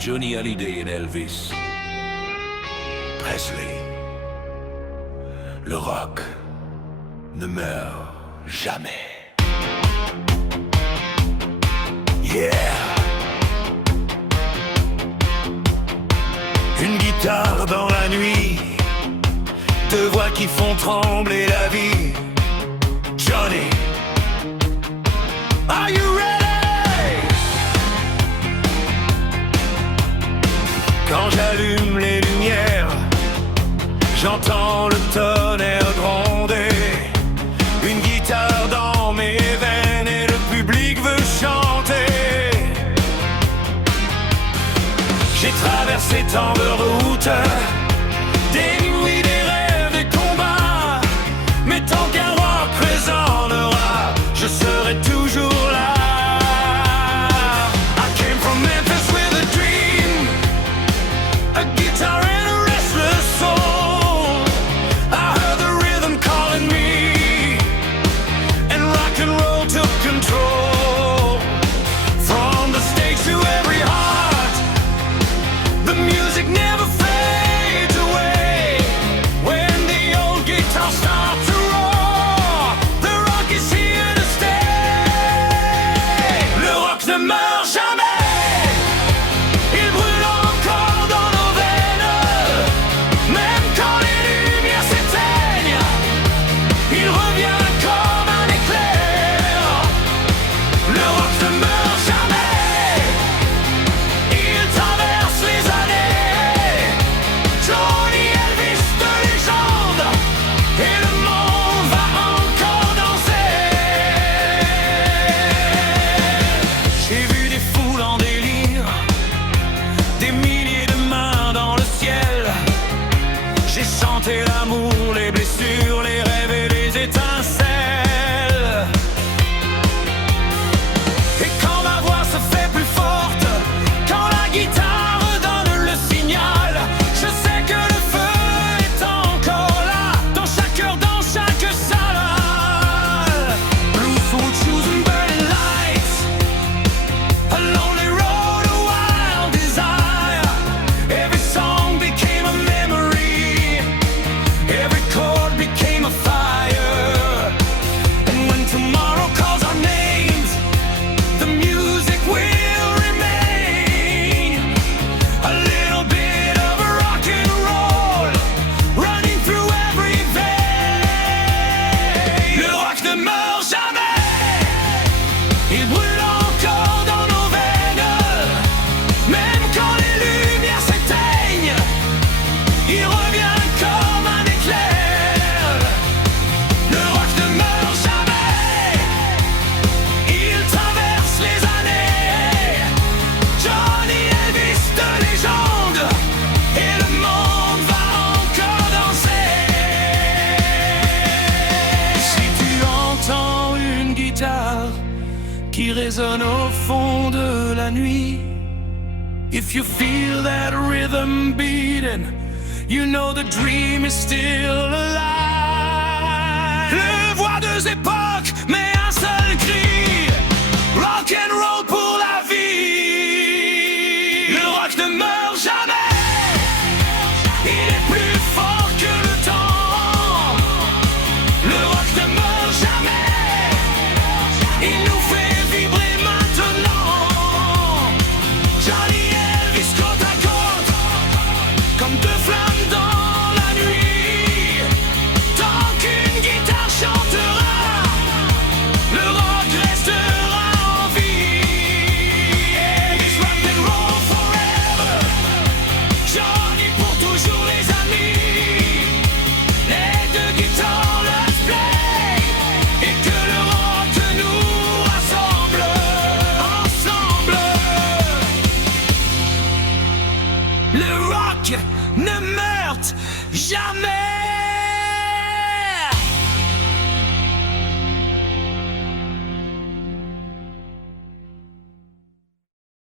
Johnny Hallyday et Elvis Presley. Le rock ne meurt jamais. Yeah. Une guitare dans la nuit, deux voix qui font trembler la vie. Johnny, are you ready? Quand j'allume les lumières, j'entends le tonnerre gronder. Une guitare dans mes veines et le public veut chanter. J'ai traversé tant de routes, des nuits, des rêves, des combats. Mais tant qu'un rock résonnera, je serai toujours là. I came from Memphis with a dream, a guitar and a restless soul. I heard the rhythm calling me, and rock and roll took control. From the stage to every heart, the music never fades away. When the old guitar starts to roar, the rock is here to stay. Le rock ne meurt jamais, il brûle encore dans nos veines. Même quand les lumières s'éteignent, il revient comme un éclair. Le rock ne meurt jamais, il traverse les années. Johnny Elvis de légende, et le monde va encore danser. J'ai vu des foules en délire, des milliers de mains dans le ciel. J'ai chanté l'amour, les blessures, les rêves et les étincelles. Et quand ma voix se fait plus forte, quand la guitare donne le signal, je sais que le feu est encore là, dans chaque cœur, dans chaque salle. Blue suit shoes and burning lights, a lonely road, a wild desire. Every song became a memory, every chord became a fire. And when tomorrow calls our names, the music will remain. A little bit of rock and roll running through every vein. Le rock ne meurt jamais, il brûle encore dans nos veines. Même quand les lumières s'éteignent, il revient comme un éclair. Le rock ne meurt jamais, il traverse les années. Johnny Elvis de légende, et le monde va encore danser. Si tu entends une guitare qui résonne au fond de la nuit, if you feel that rhythm beating, you know the dream is still alive. Le voix deux époques, mais un seul cri, rock and roll pour la vie. Le rock ne meurt jamais, il est plus fort que le temps. Le rock ne meurt jamais, il nous fait vibrer maintenant. Johnny Elvis côte à côte, comme deux flammes dans la nuit. Tant qu'une guitare chantera, le rock restera en vie. Elvis rock and roll forever, Johnny pour toujours les amis. Les deux guitares let's play, et que le rock nous rassemble ensemble. Le rock ne meurt jamais.